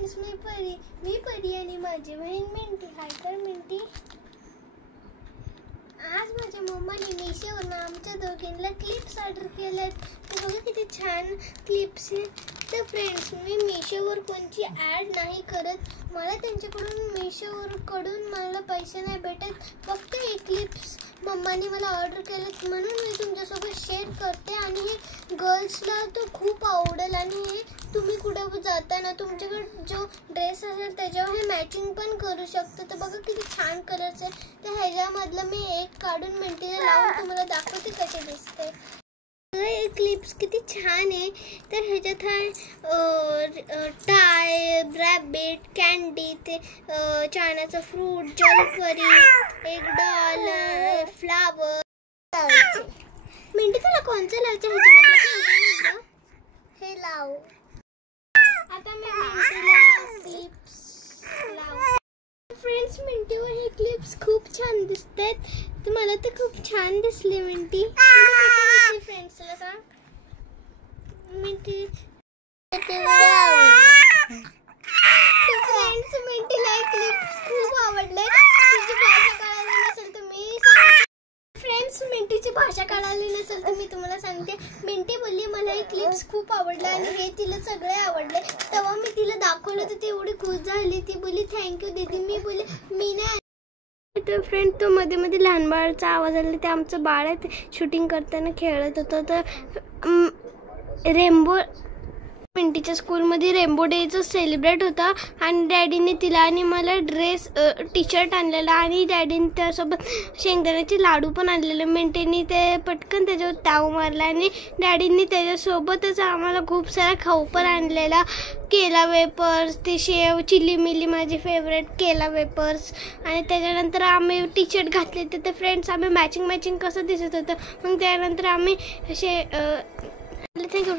Friends, मी परी आणि माझी बहीण मिंटी. हाय कर मिंटी. आज माझ्या मम्माने मीशोवरून आमच्या दोघींना क्लिप्स ऑर्डर केलेत. तर बघा किती छान क्लिप्स आहेत. तर फ्रेंड्स, मी मीशोवर कोणची ॲड नाही करत. मला त्यांच्याकडून मला पैसे नाही भेटत. फक्त हे क्लिप्स मम्माने मला ऑर्डर केलेत म्हणून मी तुमच्यासोबत शेअर करते. आणि हे गर्ल्सला तो खूप आवडेल. आणि हे तुम्ही कुठे जाताना तुमच्याकडे जो ड्रेस असेल त्याच्यावर हे मॅचिंग पण करू शकतो. तर बघा किती छान कलर्स आहे. तर ह्याच्यामधलं मी एक काढून मिंटीला लावून तुम्हाला दाखवते कसे दिसते. हे क्लिप्स किती छान आहे. तर ह्याच्यात आहे टाय, रॅबिट, कॅन्डी, ते चायनाचं फ्रूट, जलपरी, एक डॉल, फ्लावर. मिंटी तुला कोणतं लावायचं ह्याच्यामध्ये? हे लाव. आता मी मिंटीला क्लिप्स लाव. फ्रेंड्स, मिंटीवर हे क्लिप्स खूप छान दिसतात. तर मला तर खूप छान दिसले मिंटी. फ्रेंड्सला सांग मिंटी. फ्रेंड्स, मिंटीला हे क्लिप्स खूप आवडले. तिची भाषा कळाली नसेल तर मी सांगते. फ्रेंड्स, मिंटीची भाषा कळाली नसेल तर मी तुम्हाला सांगते. मिंटी बोलली मला हे क्लिप्स खूप आवडले आणि हे तिला सगळे आवडले. तेव्हा मी तिला दाखवलं तर ती एवढी खुश झाली. ती बोलली थँक्यू दीदी. मी बोलली मी नाही. तर फ्रेंड, तो मध्ये मध्ये लहान बाळाचा आवाज आला. ते आमचं बाळ आहे, ते शूटिंग करताना खेळत होतं. तर रेनबो मिंटीच्या स्कूलमध्ये रेनबो डेचं सेलिब्रेट होता आणि डॅडीने तिला आणि मला टी शर्ट आणलेला आणि डॅडीने त्यासोबत शेंगदाण्याचे लाडू पण आणलेले. मिंटीने ते पटकन त्याच्यावर ताव मारला आणि डॅडीने त्याच्यासोबतच आम्हाला खूप सारा खाऊ पण आणलेला. केला वेपर्स, ते शेव, चिली मिली माझी फेवरेट केला वेपर्स. आणि त्याच्यानंतर आम्ही टी शर्ट घातले. तर फ्रेंड्स, आम्ही मॅचिंग कसं दिसत होतं. मग त्यानंतर आम्ही असे थँक्यू.